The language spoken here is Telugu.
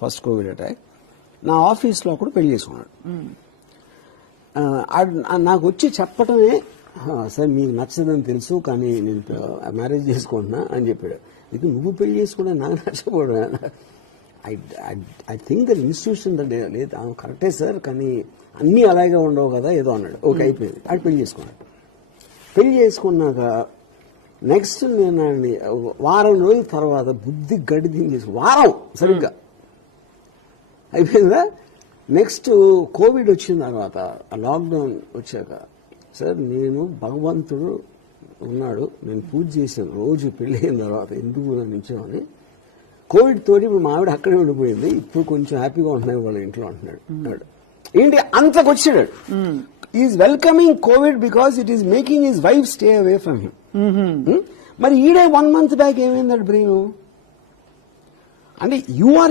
First Covid attack. నా ఆఫీస్లో ఒకడు పెళ్లి చేసుకున్నాడు. నాకు వచ్చి చెప్పటమే, సార్ మీకు నచ్చదని తెలుసు కానీ నేను మ్యారేజ్ చేసుకుంటున్నా అని చెప్పాడు. ఇక నువ్వు పెళ్లి చేసుకున్నా నాకు నచ్చకపోవడం. ఐ థింక్ దట్ ఇన్స్టిట్యూషన్ లేదు కరెక్టే సార్, కానీ అన్నీ అలాగే ఉండవు కదా ఏదో అన్నాడు. ఓకే అయిపోయింది. అది పెళ్లి చేసుకున్నాడు. పెళ్లి చేసుకున్నాక నెక్స్ట్ నేను వారం రోజుల తర్వాత బుద్ధి గడి దించేసి వారం సరిగ్గా అయిపోయిందా. నెక్స్ట్ కోవిడ్ వచ్చిన తర్వాత లాక్డౌన్ వచ్చాక, సార్ నేను భగవంతుడు ఉన్నాడు, నేను పూజ చేశాను రోజు పెళ్లి అయిన తర్వాత, ఎందుకు నా నించోని కోవిడ్ తోటి ఇప్పుడు మా ఆవిడ అక్కడే ఉండిపోయింది, ఇప్పుడు కొంచెం హ్యాపీగా ఉంటున్నాయి వాళ్ళ ఇంట్లో అంటున్నాడు. ఏంటి అంతకొచ్చాడు. Is welcoming COVID because it is making his wife stay away from him. మరి ఈడే 1 month బ్యాక్ ఏమైంది బ్రెయిన్ అంటే యు ఆర్